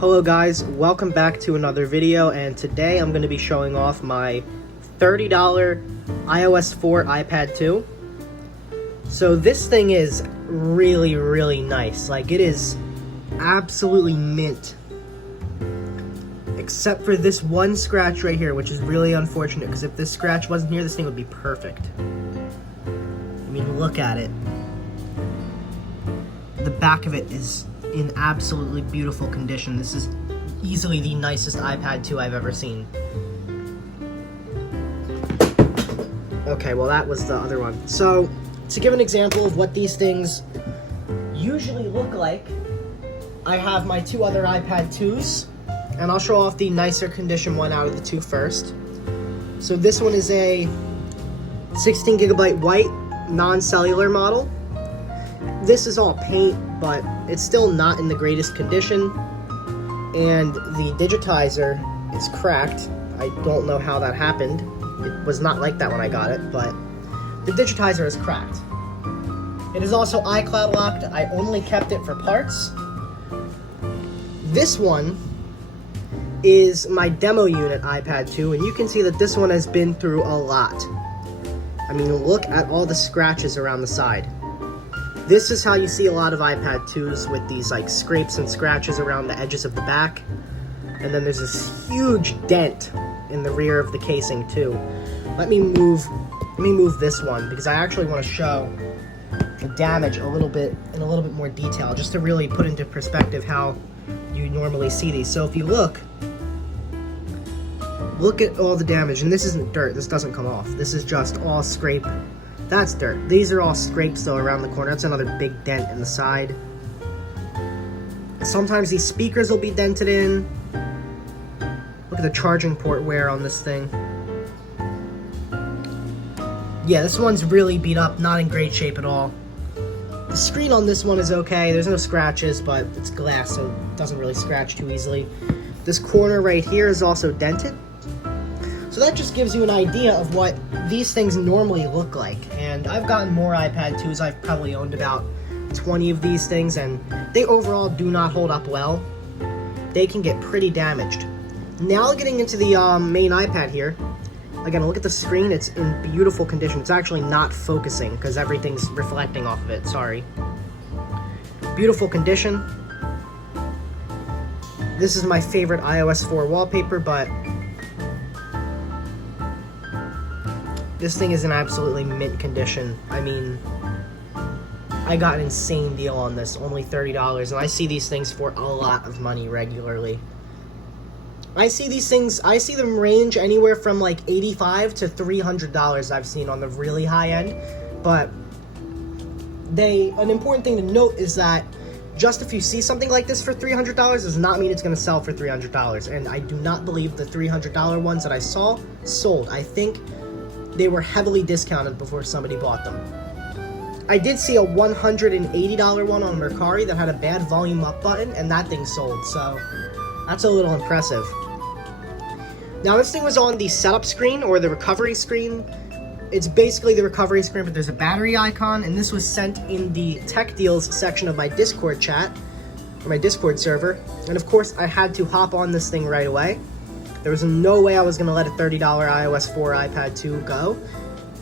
Hello guys, welcome back to another video, and today I'm going to be showing off my $30 iOS 4 iPad 2. So this thing is really nice. Like, it is absolutely mint. Except for this one scratch right here, which is really unfortunate, because if this scratch wasn't here, this thing would be perfect. I mean, look at it. The back of it is in absolutely beautiful condition. This is easily the nicest iPad 2 I've ever seen. Okay, well that was the other one. So, to give an example of what these things usually look like, I have my two other iPad 2s, and I'll show off the nicer condition one out of the two first. So this one is a 16GB white non-cellular model. This is all paint, but it's still not in the greatest condition, and the digitizer is cracked. I don't know how that happened. It was not like that when I got it, but the digitizer is cracked. It is also iCloud locked. I only kept it for parts. This one is my demo unit iPad 2, and you can see that this one has been through a lot. I mean, look at all the scratches around the side. This is how you see a lot of iPad 2s, with these like scrapes and scratches around the edges of the back. And then there's this huge dent in the rear of the casing too. Let me move this one, because I actually want to show the damage in a little bit more detail, just to really put into perspective how you normally see these. So if you look at all the damage, and this isn't dirt, this doesn't come off. This is just all scrape. That's dirt. These are all scrapes though around the corner. That's another big dent in the side. Sometimes these speakers will be dented in. Look at the charging port wear on this thing. Yeah, this one's really beat up, not in great shape at all. The screen on this one is okay. There's no scratches, but it's glass, so it doesn't really scratch too easily. This corner right here is also dented. So that just gives you an idea of what these things normally look like. And I've gotten more iPad 2s. I've probably owned about 20 of these things, and they overall do not hold up well. They can get pretty damaged. Now getting into the main iPad here. Again, look at the screen. It's in beautiful condition. It's actually not focusing because everything's reflecting off of it. Sorry. Beautiful condition. This is my favorite iOS 4 wallpaper, but this thing is in absolutely mint condition. I mean, I got an insane deal on this, only $30, and I see these things for a lot of money regularly. I see them range anywhere from like $85 to $300 I've seen on the really high end, but an important thing to note is that just if you see something like this for $300 does not mean it's going to sell for $300, and I do not believe the $300 ones that I saw sold. I think they were heavily discounted before somebody bought them. I did see a $180 one on Mercari that had a bad volume up button, and that thing sold, so that's a little impressive. Now this thing was on the setup screen, or the recovery screen. It's basically the recovery screen, but there's a battery icon, and this was sent in the tech deals section of my Discord chat, or my Discord server, and of course I had to hop on this thing right away. There was no way I was going to let a $30 iOS 4 iPad 2 go,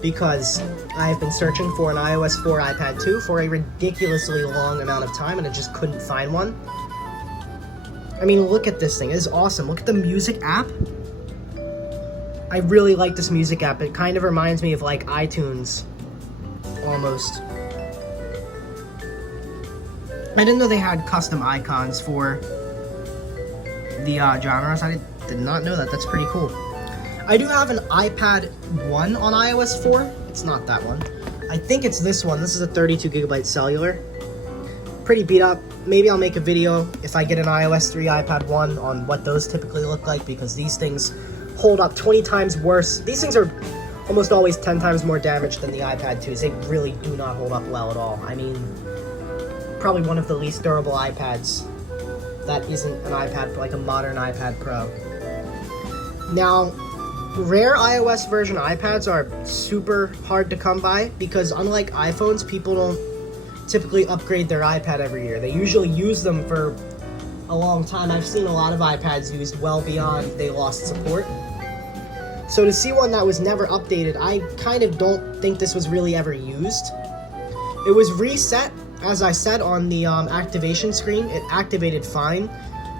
because I have been searching for an iOS 4 iPad 2 for a ridiculously long amount of time, and I just couldn't find one. I mean, look at this thing. It is awesome. Look at the music app. I really like this music app. It kind of reminds me of like iTunes, almost. I didn't know they had custom icons for the genres. I did not know that. That's pretty cool. I do have an iPad 1 on iOS 4. It's not that one. I think it's this one. This is a 32GB cellular. Pretty beat up. Maybe I'll make a video if I get an iOS 3 iPad 1 on what those typically look like, because these things hold up 20 times worse. These things are almost always 10 times more damaged than the iPad 2s. They really do not hold up well at all. I mean, probably one of the least durable iPads that isn't an iPad, like a modern iPad Pro. Now, rare iOS version iPads are super hard to come by, because unlike iPhones, people don't typically upgrade their iPad every year. They usually use them for a long time. I've seen a lot of iPads used well beyond they lost support. So to see one that was never updated, I kind of don't think this was really ever used. It was reset, as I said, on the activation screen. It activated fine.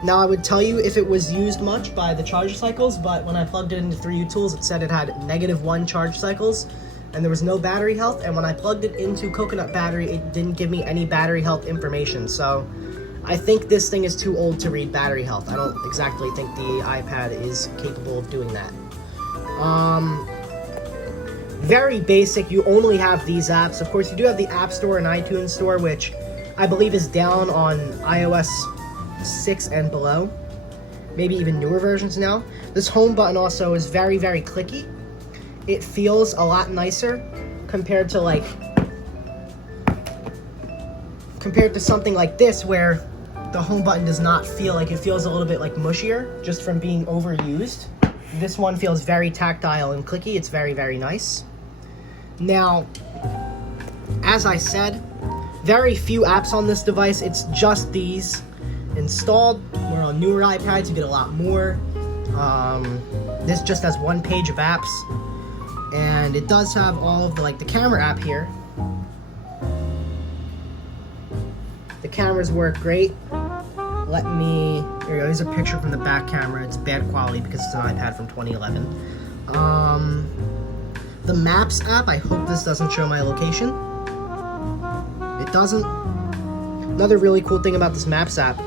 Now, I would tell you if it was used much by the charge cycles, but when I plugged it into 3U Tools, it said it had -1 charge cycles, and there was no battery health. And when I plugged it into Coconut Battery, it didn't give me any battery health information. So I think this thing is too old to read battery health. I don't exactly think the iPad is capable of doing that. Very basic. You only have these apps. Of course, you do have the App Store and iTunes Store, which I believe is down on iOS 6 and below. Maybe even newer versions now. This home button also is very, very clicky. It feels a lot nicer compared to something like this, where the home button does not feel like, it feels a little bit like mushier just from being overused. This one feels very tactile and clicky. It's very, very nice. Now, as I said, very few apps on this device. It's just these installed. Where on newer iPads, you get a lot more. This just has one page of apps. And it does have all of the camera app here. The cameras work great. Here we go. Here's a picture from the back camera. It's bad quality because it's an iPad from 2011. The Maps app, I hope this doesn't show my location. It doesn't. Another really cool thing about this Maps app,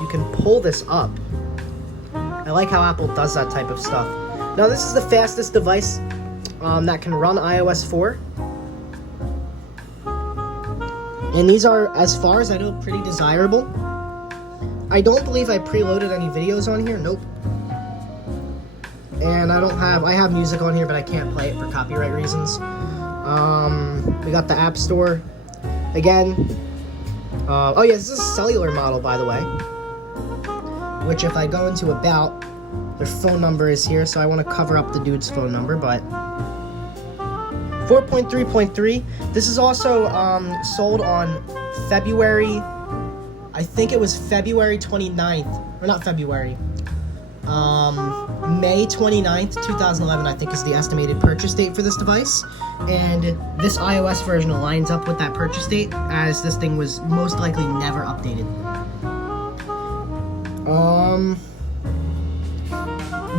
you can pull this up. I like how Apple does that type of stuff. Now, this is the fastest device that can run iOS 4. And these are, as far as I know, pretty desirable. I don't believe I preloaded any videos on here. Nope. And I have music on here, but I can't play it for copyright reasons. We got the App Store. Again. Oh yeah, this is a cellular model, by the way. Which, if I go into About, their phone number is here, so I want to cover up the dude's phone number, but 4.3.3. This is also sold on February, I think it was February 29th, or not February, May 29th, 2011, I think is the estimated purchase date for this device. And this iOS version aligns up with that purchase date, as this thing was most likely never updated.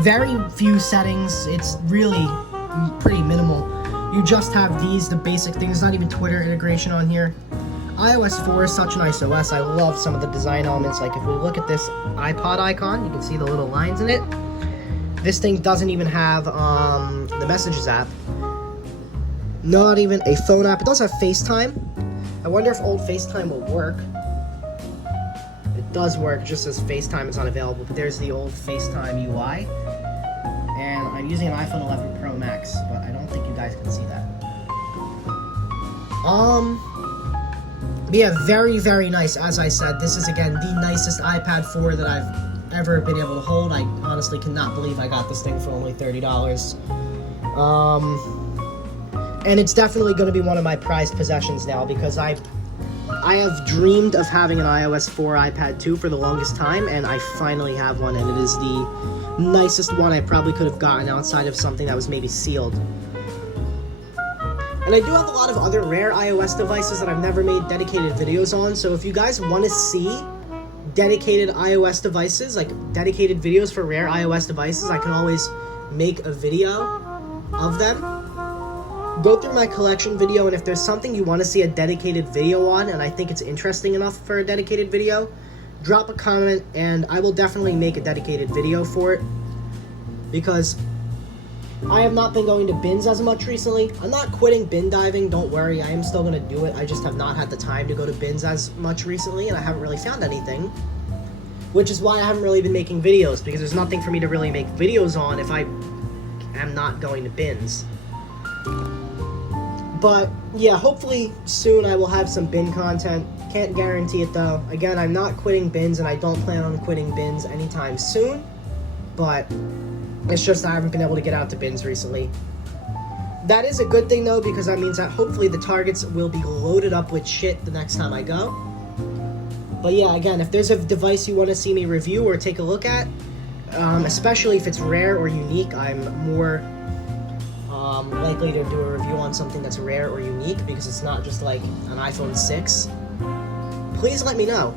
Very few settings. It's really pretty minimal. You just have the basic things, not even Twitter integration on here. iOS 4 is such a nice OS. I love some of the design elements. Like if we look at this iPod icon, you can see the little lines in it. This thing doesn't even have the Messages app. Not even a phone app. It does have FaceTime. I wonder if old FaceTime will work. It does work, just as FaceTime is unavailable. But there's the old FaceTime UI. And I'm using an iPhone 11 Pro Max, but I don't think you guys can see that. But yeah, very, very nice. As I said, this is, again, the nicest iPad 4 that I've ever been able to hold. I honestly cannot believe I got this thing for only $30. And it's definitely going to be one of my prized possessions now, because I have dreamed of having an iOS 4 iPad 2 for the longest time, and I finally have one, and it is the nicest one I probably could have gotten outside of something that was maybe sealed. And I do have a lot of other rare iOS devices that I've never made dedicated videos on, so if you guys want to see dedicated iOS devices, like dedicated videos for rare iOS devices, I can always make a video of them. Go through my collection video, and if there's something you want to see a dedicated video on, and I think it's interesting enough for a dedicated video, drop a comment, and I will definitely make a dedicated video for it, because I have not been going to bins as much recently. I'm not quitting bin diving, don't worry, I am still going to do it. I just have not had the time to go to bins as much recently, and I haven't really found anything. Which is why I haven't really been making videos, because there's nothing for me to really make videos on if I am not going to bins. But, yeah, hopefully soon I will have some bin content. Can't guarantee it, though. Again, I'm not quitting bins, and I don't plan on quitting bins anytime soon. But it's just I haven't been able to get out to bins recently. That is a good thing, though, because that means that hopefully the targets will be loaded up with shit the next time I go. But yeah, again, if there's a device you want to see me review or take a look at, especially if it's rare or unique, I'm more likely to do a review on something that's rare or unique because it's not just like an iPhone 6. Please let me know.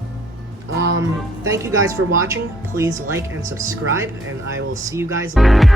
Thank you guys for watching. Please like and subscribe, and I will see you guys later.